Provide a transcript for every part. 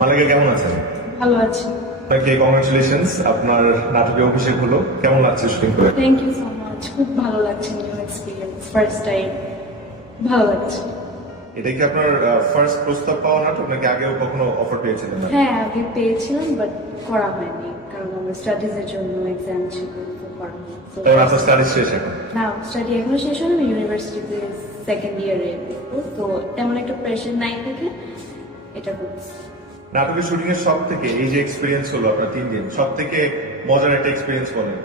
মালাইকা কেমন আছেন? ভালো আছি। আপনাকে কংগ্রেচুলেশনস, আপনার নাটকে অভিষেক হলো। কেমন লাগছে শুটিং করে? Thank you so much. খুব ভালো লাগছে, নিউ এক্সপিরিয়েন্স, ফার্স্ট টাইম। ভালো লাগছে। এটা কি আপনার ফার্স্ট প্রস্তাব পাওয়া নাটক নাকি আগেও কখনো অফার পেয়েছিলেন? হ্যাঁ, আগে পেয়েছিলাম বাট করা হয়নি, কারণ আমার স্টাডিজের জন্য এক্সাম ছিল, তো করা হয়নি। So, তখন আপনার স্টাডি শেষ এখন? না, স্টাডি এখনো শেষ হয়নি, আমি ইউনিভার্সিটিতে সেকেন্ড ইয়ারে, তো তেমন একটা প্রেশার নাই থেকে এটা করছি। নাটকের শুটিং এর সব থেকে এই যে এক্সপিরিয়েন্স হলো আপনার 3 দিন, সব থেকে মজার একটা এক্সপিরিয়েন্স বলেন।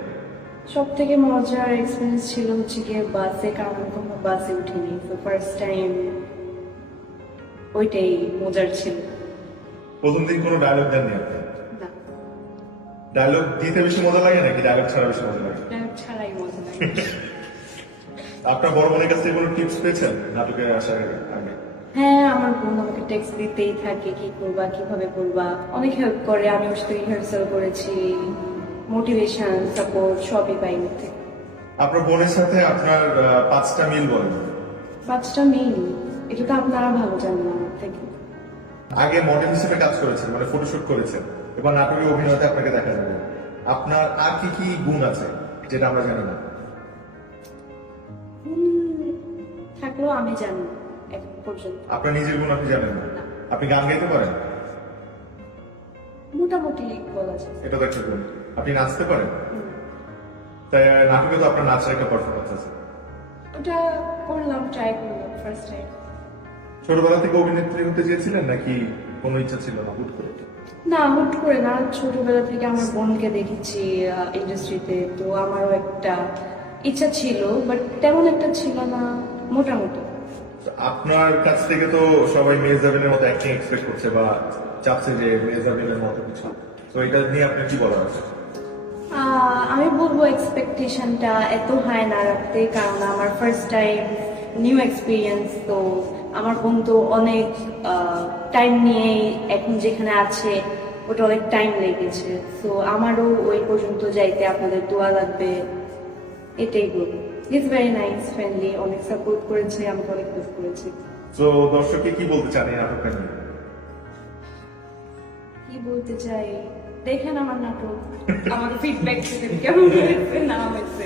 সব থেকে মজার এক্সপিরিয়েন্স ছিল হচ্ছে গিয়ে বাসে, কারণ আমি কখনো বাসে উঠিনি, তো ফার্স্ট টাইম, ওইটাই মজার ছিল। প্রথম দিন কোনো ডায়লগ দেননি আপনি? না, ডায়লগ দিতে বেশি মজা লাগে নাকি ডায়লগ ছাড়া বেশি মজা লাগে? এটা ছাড়াই মজা লাগে। আপনার বড় বোনের কাছ থেকে কোনো টিপস পেয়েছেন নাটকে আসার আগে? হ্যাঁ, আমার বোন আমাকে টেক্সট দিতেই থাকে, কি করবা কিভাবে করবা, অনেক হেল্প করে। আমি ওর সাথে রিহার্সাল করেছি, মোটিভেশন, সাপোর্ট সবই পাই ওর থেকে। আপনার বোনের সাথে আপনার 5টা মিল বলেন। 5টা মিল, এটা তো আপনারা ভালো জানেন আমার থেকে। আগে মডেল হিসেবে কাজ করেছেন, মানে ফটোশুট করেছেন, এবার নাটকে অভিনয়তে আপনাকে দেখা যাবে। আপনার আর কি কি গুণ আছে যেটা আমরা জানি না? থাকলেও আমি জানি না এখন পর্যন্ত। আপনার নিজের গুণ আপনি জানেন না? আপনি গান গাইতে পারেন? মোটামুটি বলা যায়। এটা তো একটা গুণ। আপনি নাচতে পারেন? হুম। তাই নাটকে তো আপনার নাচের একটা পারফরমেন্স আছে। ওটা করলাম, ট্রাই করলাম ফার্স্ট টাইম। ছোটবেলা থেকে অভিনেত্রী হতে চেয়েছিলেন নাকি কোনো ইচ্ছা ছিল না হুট করে? না, হুট করে না, ছোটবেলা থেকে আমার বোনকে দেখেছি ইন্ডাস্ট্রিতে, তো আমারও একটা ইচ্ছা ছিল, বাট তেমন একটা ছিল না, মোটামুটি। তো আপনার কাছ থেকে তো সবাই মেজাবিনের মতো অ্যাক্টিং এক্সপেক্ট করছে বা চাচ্ছে যে মেজাবিনের মতো কিছু, তো এটা নিয়ে আপনি কি বলার আছে? আমি বলবো এক্সপেকটেশনটা এত হাই না রাখতে, কারণ আমার ফার্স্ট টাইম, নিউ এক্সপিরিয়েন্স, তো আমার বোন তো অনেক টাইম নিয়ে এখন যেখানে আছে, ওটা অনেক টাইম লেগেছে, তো আমারও ওই পর্যন্ত যাইতে আপনাদের দোয়া লাগবে, এটাই বলবো। ইটস ভেরি নাইস, ফ্রেন্ডলি, অনেক সাপোর্ট করেছে, আমাকে অনেক হেল্প করেছে। তো দর্শককে কি বলতে চান এই নাটকটা নিয়ে? কি বলতে চাই, দেখেন আমার নাটক, আমাকে ফিডব্যাক দেবেন কেমন হয়েছে না হয়েছে।